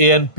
ANP,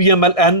PMLN,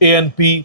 ANP,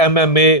MMA,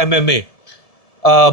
MMA,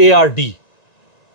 ARD,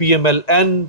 PMLN,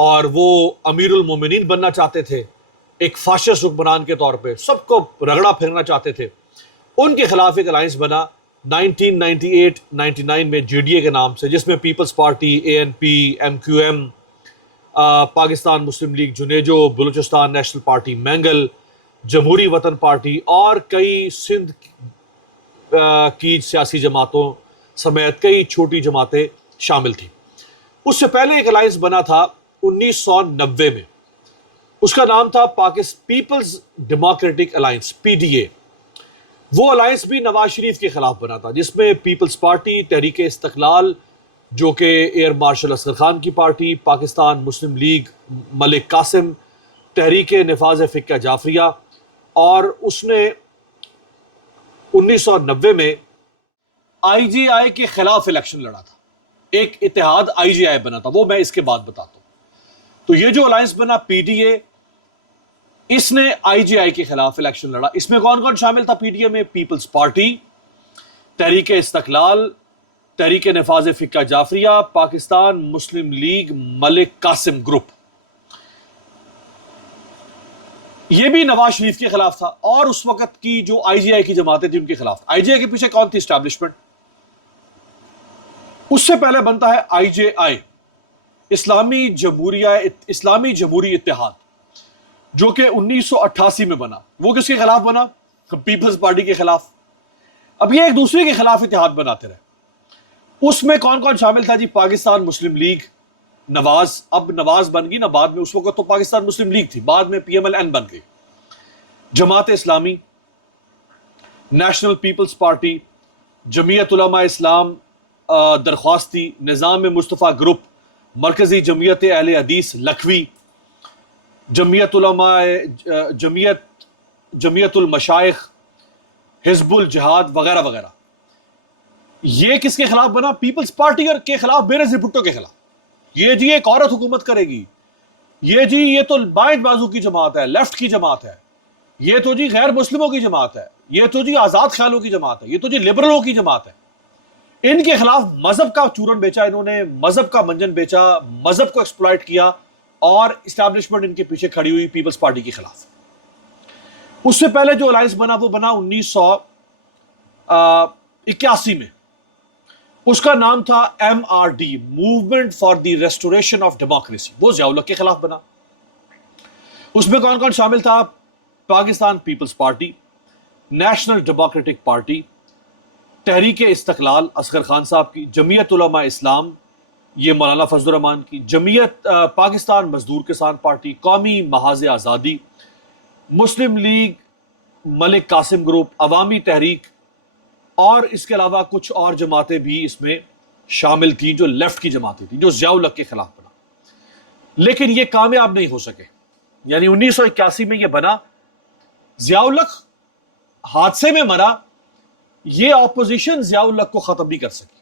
اور وہ امیر المومنین بننا چاہتے تھے، ایک فاشسٹ حکمران کے طور پہ سب کو رگڑا پھرنا چاہتے تھے. ان کے خلاف ایک الائنس بنا 1998-99 میں جے ڈی اے کے نام سے، جس میں peoples party, A N P, M Q M, Pakistan Muslim League Junejo, Balochistan national party Mengal, Jamhoori Watan party اور کئی سندھ کی سیاسی جماعتوں سمیت کئی چھوٹی جماعتیں شامل تھیں. اس سے پہلے ایک الائنس بنا تھا 1990 میں، اس کا نام تھا Peoples Democratic Alliance, P D A. وہ الائنس بھی نواز شریف کے خلاف بنا تھا، جس میں پیپلز پارٹی، تحریک استقلال جو کہ ایئر مارشل اصغر خان کی پارٹی، پاکستان مسلم لیگ ملک قاسم، تحریک نفاذ فقہ جعفریہ، اور اس نے 1990 میں آئی جے آئی کے خلاف الیکشن لڑا تھا. ایک اتحاد آئی جے آئی بنا تھا، وہ میں اس کے بعد بتاتا ہوں. تو یہ جو الائنس بنا پی ڈی اے، اس نے آئی جے آئی کے خلاف الیکشن لڑا. اس میں کون کون شامل تھا پی ڈی اے میں؟ پیپلز پارٹی، تحریک استقلال، تحریک نفاذ فقہ جعفریہ، پاکستان مسلم لیگ ملک قاسم گروپ. یہ بھی نواز شریف کے خلاف تھا، اور اس وقت کی جو آئی جے آئی کی جماعتیں تھیں ان کے خلاف. آئی جے آئی کے پیچھے کون تھی اسٹیبلشمنٹ؟ اس سے پہلے بنتا ہے آئی جے آئی، اسلامی جمہوری اتحاد، جو کہ 1988 میں بنا. وہ کس کے خلاف بنا؟ پیپلز پارٹی کے خلاف. اب یہ ایک دوسرے کے خلاف اتحاد بناتے رہے. اس میں کون کون شامل تھا جی؟ پاکستان مسلم لیگ، نواز، اب نواز بن گئی نا بعد میں، اس وقت تو پاکستان مسلم لیگ تھی، بعد میں پی ایم ایل این بن گئی. Jamaat Islami, national Peoples party, جمعیت علماء اسلام درخواستی، نظام مصطفیٰ گروپ، مرکزی جمعیت اہل حدیث لکھوی، جمعیت علماء جمعیت المشائخ، حزب الجہاد وغیرہ وغیرہ. یہ کس کے خلاف بنا؟ پیپلز پارٹی اور کے خلاف، بینظیر بھٹو کے خلاف. یہ جی ایک عورت حکومت کرے گی، یہ جی یہ تو بائیں بازو کی جماعت ہے، لیفٹ کی جماعت ہے، یہ تو جی غیر مسلموں کی جماعت ہے، یہ تو جی آزاد خیالوں کی جماعت ہے، یہ تو جی لبرلوں کی جماعت ہے. ان کے خلاف مذہب کا چورن بیچا انہوں نے، مذہب کا منجن بیچا، مذہب کو ایکسپلائٹ کیا، اور اسٹیبلشمنٹ ان کے پیچھے کھڑی ہوئی پیپلز پارٹی کے خلاف. اس سے پہلے جو الائنس بنا وہ بنا 1981 میں. اس کا نام تھا M R D, Movement for the Restoration of Democracy. وہ ضیاء الحق کے خلاف بنا. اس میں کون کون شامل تھا؟ Pakistan Peoples Party, National Democratic Party, Tehrik Istiqlal Asghar Khan صاحب کی، جمعیت علماء اسلام یہ مولانا فضل الرحمان کی، جمعیت پاکستان مزدور کسان پارٹی، قومی محاذ آزادی، مسلم لیگ ملک قاسم گروپ، عوامی تحریک، اور اس کے علاوہ کچھ اور جماعتیں بھی اس میں شامل تھیں جو لیفٹ کی جماعتیں تھیں، جو ضیاء الحق کے خلاف بنا. لیکن یہ کامیاب نہیں ہو سکے. یعنی 1981 میں یہ بنا، ضیاء الحق حادثے میں مرا، یہ اپوزیشن ضیاء الحق کو ختم نہیں کر سکی.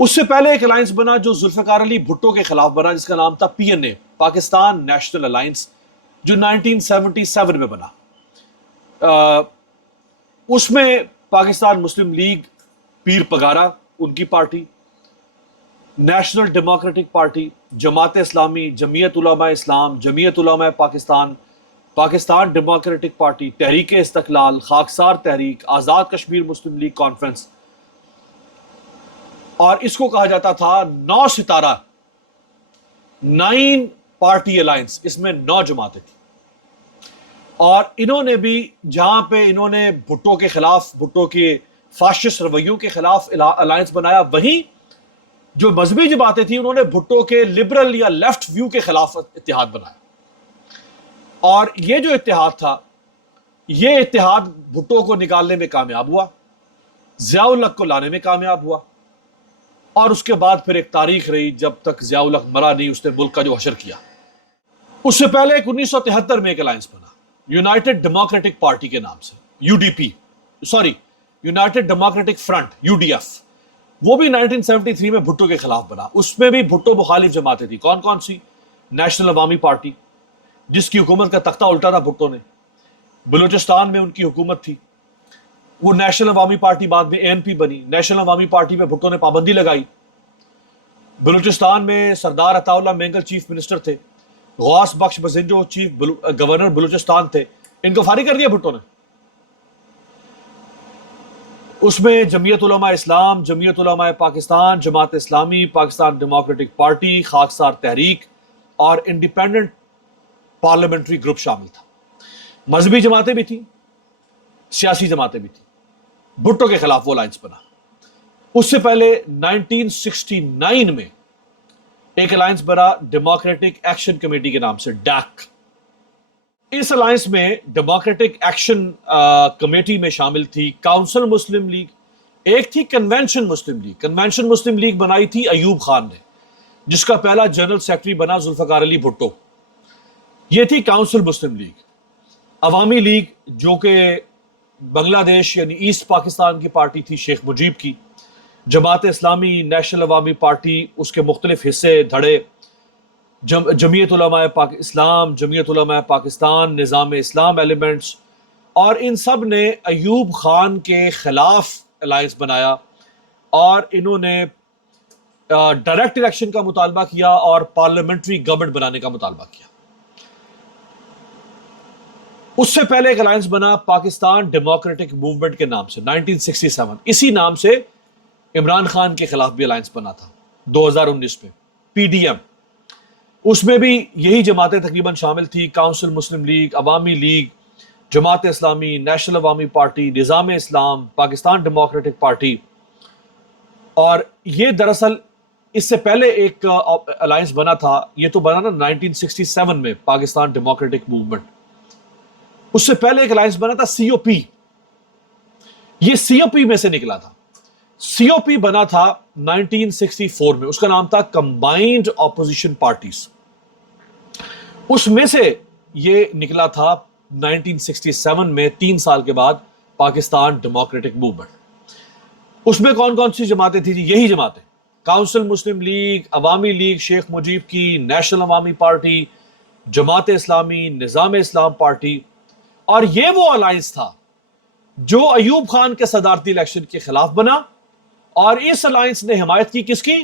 اس سے پہلے ایک الائنس بنا جو ذوالفقار علی بھٹو کے خلاف بنا، جس کا نام تھا پی این اے، پاکستان نیشنل الائنس، جو 1977 میں بنا. اس میں پاکستان مسلم لیگ پیر پگارا ان کی party, National Democratic party, Jamaat Islami, جمعیت علماء اسلام، جمعیت علماء پاکستان، پاکستان ڈیموکریٹک پارٹی، تحریک استقلال، خاکسار تحریک، آزاد کشمیر مسلم لیگ کانفرنس، اور اس کو کہا جاتا تھا 9 ستارہ، 9 پارٹی الائنس. اس میں 9 جماعتیں تھیں. اور انہوں نے بھی جہاں پہ انہوں نے بھٹو کے خلاف، بھٹو کے فاشسٹ رویوں کے خلاف الائنس بنایا، وہیں جو مذہبی جماعتیں تھیں انہوں نے بھٹو کے لبرل یا لیفٹ ویو کے خلاف اتحاد بنایا. اور یہ جو اتحاد تھا، یہ اتحاد بھٹو کو نکالنے میں کامیاب ہوا، ضیاء الحق کو لانے میں کامیاب ہوا، اور اس کے بعد پھر ایک تاریخ رہی جب تک ضیاء الحق مرا نہیں، اس نے ملک کا جو حشر کیا. اس سے پہلے 1973 میں ایک الائنس بنا یونائٹڈ ڈیموکریٹک پارٹی کے نام سے، U D P, sorry United Democratic Front, U D F. وہ بھی 1973 میں بھٹو کے خلاف بنا. اس میں بھی بھٹو مخالف جماعتیں تھیں. کون کون سی؟ نیشنل عوامی پارٹی، جس کی حکومت کا تختہ الٹا تھا بھٹو نے، بلوچستان میں ان کی حکومت تھی. وہ نیشنل عوامی پارٹی بعد میں اے این پی بنی. نیشنل عوامی پارٹی میں بھٹو نے پابندی لگائی. بلوچستان میں سردار عطا اللہ مینگل چیف منسٹر تھے، غوث بخش بزنجو چیف گورنر بلوچستان تھے، ان کو فارغ کر دیا بھٹو نے۔ اس میں جمعیت علماء اسلام، جمعیت علماء پاکستان، جماعت اسلامی، پاکستان ڈیموکریٹک پارٹی، خاکسار تحریک اور انڈیپینڈنٹ پارلیمنٹری گروپ شامل تھا۔ مذہبی جماعتیں بھی تھیں، سیاسی جماعتیں بھی تھیں۔ بھٹو کے خلاف وہ الائنس بنا۔ اس سے پہلے 1969 میں ایک الائنس بنا ڈیموکریٹک ایکشن کمیٹی کے نام سے، ڈیک۔ اس الائنس میں ڈیموکریٹک ایکشن کمیٹی میں شامل تھی کاؤنسل مسلم لیگ، ایک تھی کنونشن مسلم لیگ۔ کنونشن مسلم لیگ بنائی تھی ایوب خان نے، جس کا پہلا جنرل سیکرٹری بنا ذوالفقار علی بھٹو۔ یہ تھی کاؤنسل مسلم لیگ۔ عوامی لیگ جو کہ بنگلہ دیش یعنی ایسٹ پاکستان کی پارٹی تھی شیخ مجیب کی، جماعت اسلامی، نیشنل عوامی پارٹی، اس کے مختلف حصے دھڑے، جمعیت علماء اسلام، جمعیت علماء پاکستان، نظام اسلام ایلیمنٹس، اور ان سب نے ایوب خان کے خلاف الائنس بنایا، اور انہوں نے ڈائریکٹ الیکشن کا مطالبہ کیا اور پارلیمنٹری گورنمنٹ بنانے کا مطالبہ کیا۔ اس سے پہلے ایک الائنس بنا پاکستان ڈیموکریٹک موومنٹ کے نام سے، 1967، اسی نام سے عمران خان کے خلاف بھی الائنس بنا تھا 2019 میں، پی ڈی ایم۔ اس میں بھی یہی جماعتیں تقریباً شامل تھی، کاؤنسل مسلم لیگ، عوامی لیگ، جماعت اسلامی، نیشنل عوامی پارٹی، نظام اسلام، پاکستان ڈیموکریٹک پارٹی۔ اور یہ دراصل اس سے پہلے ایک الائنس بنا تھا، یہ تو بنا نا 1967 میں، پاکستان ڈیموکریٹک موومنٹ۔ اس سے پہلے ایک الائنس بنا تھا سی او پی، یہ سی او پی میں سے نکلا تھا۔ سی او پی بنا تھا 1964 میں، اس کا نام تھا کمبائنڈ اپوزیشن پارٹیز۔ اس میں سے یہ نکلا تھا 1967 میں، 3 سال کے بعد، پاکستان ڈیموکریٹک موومنٹ۔ اس میں کون کون سی جماعتیں تھیں؟ یہی جماعتیں، کاؤنسل مسلم لیگ، عوامی لیگ شیخ مجیب کی، نیشنل عوامی پارٹی، جماعت اسلامی، نظام اسلام پارٹی۔ اور یہ وہ الائنس تھا جو ایوب خان کے صدارتی الیکشن کے خلاف بنا، اور اس الائنس نے حمایت کی کس کی؟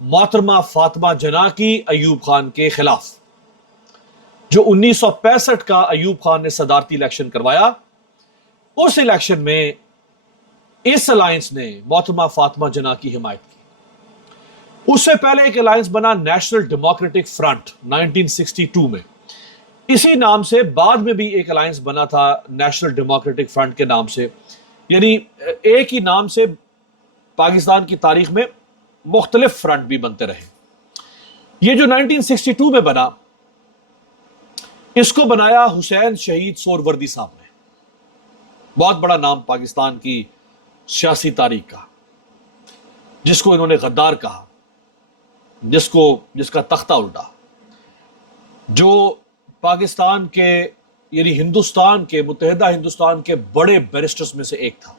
محترمہ فاطمہ جناح کی، ایوب خان کے خلاف۔ جو 1965 کا ایوب خان نے صدارتی الیکشن کروایا، اس الیکشن میں اس الائنس نے محترمہ فاطمہ جناح کی حمایت کی۔ اس سے پہلے ایک الائنس بنا نیشنل ڈیموکریٹک فرنٹ 1962 میں، اسی نام سے بعد میں بھی ایک الائنس بنا تھا نیشنل ڈیموکریٹک فرنٹ کے نام سے۔ یعنی ایک ہی نام سے پاکستان کی تاریخ میں مختلف فرنٹ بھی بنتے رہے۔ یہ جو 1962 میں بنا، اس کو بنایا حسین شہید سہروردی صاحب نے، بہت بڑا نام پاکستان کی سیاسی تاریخ کا، جس کو انہوں نے غدار کہا، جس کا تختہ الٹا، جو پاکستان کے یعنی ہندوستان کے، متحدہ ہندوستان کے بڑے بیرسٹرز میں سے ایک تھا۔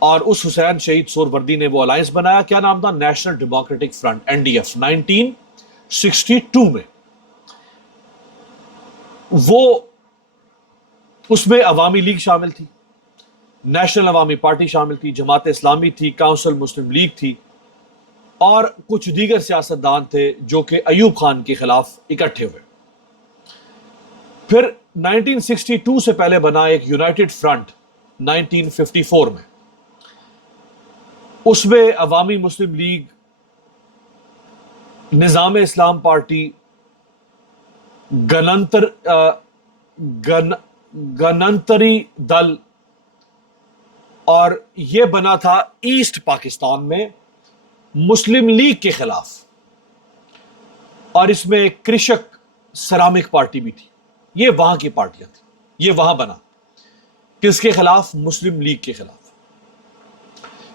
اور اس حسین شہید سہروردی نے وہ الائنس بنایا، کیا نام تھا؟ National Democratic Front, N D F, 1962 میں۔ وہ اس میں عوامی لیگ شامل تھی، نیشنل عوامی پارٹی شامل تھی، جماعت اسلامی تھی، کاؤنسل مسلم لیگ تھی، اور کچھ دیگر سیاستدان تھے جو کہ ایوب خان کے خلاف اکٹھے ہوئے۔ پھر 1962 سے پہلے بنا ایک یونائٹڈ فرنٹ 1954 میں، اس میں عوامی مسلم لیگ، نظام اسلام پارٹی، گننتری دل، اور یہ بنا تھا ایسٹ پاکستان میں مسلم لیگ کے خلاف، اور اس میں کرشک سرامک پارٹی بھی تھی۔ یہ وہاں کی پارٹیاں تھیں، یہ وہاں بنا، کس کے خلاف؟ مسلم لیگ کے خلاف۔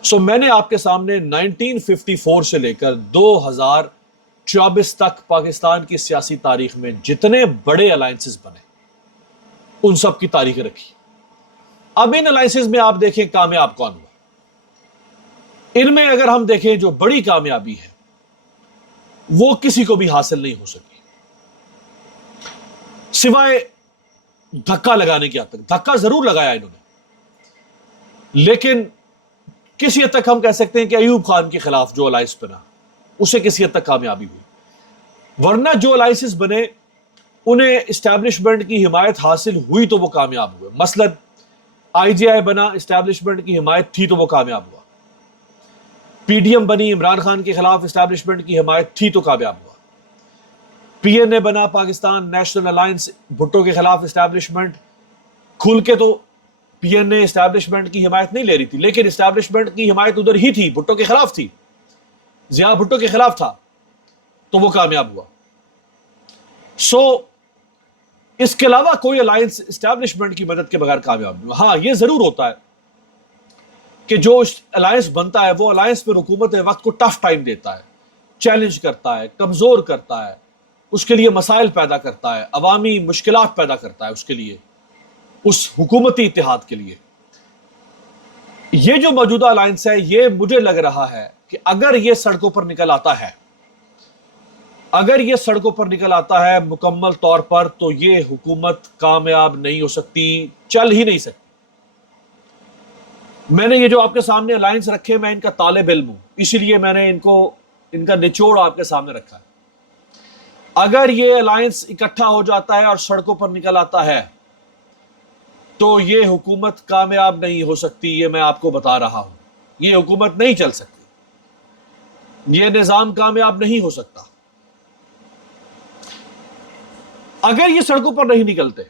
سو میں نے آپ کے سامنے 1954 سے لے کر 2024 تک پاکستان کی سیاسی تاریخ میں جتنے بڑے الائنسز بنے، ان سب کی تاریخ رکھی۔ اب ان الائنسز میں آپ دیکھیں کامیاب کون ہوا۔ ان میں اگر ہم دیکھیں جو بڑی کامیابی ہے، وہ کسی کو بھی حاصل نہیں ہو سکی سوائے دھکا لگانے کی حد تک۔ دھکا ضرور لگایا انہوں نے، لیکن کسی حد تک ہم کہہ سکتے ہیں کہ ایوب خان کے خلاف جو الائنس بنا اسے کسی حد تک کامیابی ہوئی، ورنہ جو الائنسز بنے انہیں اسٹیبلشمنٹ کی حمایت حاصل ہوئی تو وہ کامیاب ہوئے. مثلا آئی جے آئی بنا، اسٹیبلشمنٹ کی حمایت تھی تو وہ کامیاب ہوا. پی ڈی ایم بنی، عمران خان کے خلاف اسٹیبلشمنٹ کی حمایت تھی تو کامیاب ہوا. پی این اے بنا، پاکستان نیشنل الائنس، بھٹو کے خلاف اسٹیبلشمنٹ کھل کے تو پی این اے اسٹیبلشمنٹ کی حمایت نہیں لے رہی تھی، لیکن اسٹیبلشمنٹ کی حمایت ادھر ہی تھی، بھٹو کے خلاف تھی، ضیاء بھٹو کے خلاف تھا تو وہ کامیاب ہوا. سو اس کے علاوہ کوئی الائنس اسٹیبلشمنٹ کی مدد کے بغیر کامیاب نہیں ہوا. ہاں یہ ضرور ہوتا ہے کہ جو الائنس بنتا ہے وہ الائنس پر حکومت وقت کو ٹف ٹائم دیتا ہے، چیلنج کرتا ہے، کمزور کرتا ہے، اس کے لیے مسائل پیدا کرتا ہے، عوامی مشکلات پیدا کرتا ہے اس کے لیے، اس حکومتی اتحاد کے لیے. یہ جو موجودہ الائنس ہے یہ مجھے لگ رہا ہے کہ اگر یہ سڑکوں پر نکل آتا ہے، اگر یہ سڑکوں پر نکل آتا ہے مکمل طور پر، تو یہ حکومت کامیاب نہیں ہو سکتی، چل ہی نہیں سکتی. میں نے یہ جو آپ کے سامنے الائنس رکھے میں ان کا طالب علم ہوں، اسی لیے میں نے ان کا نچوڑ آپ کے سامنے رکھا ہے. اگر یہ الائنس اکٹھا ہو جاتا ہے اور سڑکوں پر نکل آتا ہے تو یہ حکومت کامیاب نہیں ہو سکتی، یہ میں آپ کو بتا رہا ہوں. یہ حکومت نہیں چل سکتی، یہ نظام کامیاب نہیں ہو سکتا. اگر یہ سڑکوں پر نہیں نکلتے،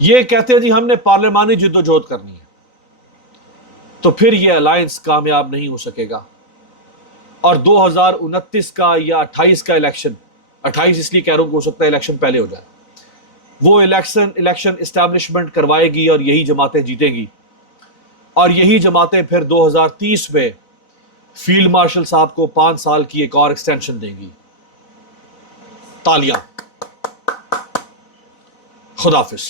یہ کہتے ہیں جی ہم نے پارلیمانی جدوجہد کرنی ہے، تو پھر یہ الائنس کامیاب نہیں ہو سکے گا. اور 2029 کا یا 28 کا الیکشن، 28 اس لیے کہہ رہا ہوں کہ ہو سکتا ہے الیکشن پہلے ہو جائے، وہ الیکشن اسٹیبلشمنٹ کروائے گی اور یہی جماعتیں جیتیں گی، اور یہی جماعتیں پھر 2030 میں فیلڈ مارشل صاحب کو 5 سال کی ایک اور ایکسٹینشن دیں گی. تالیاں. خدا حافظ.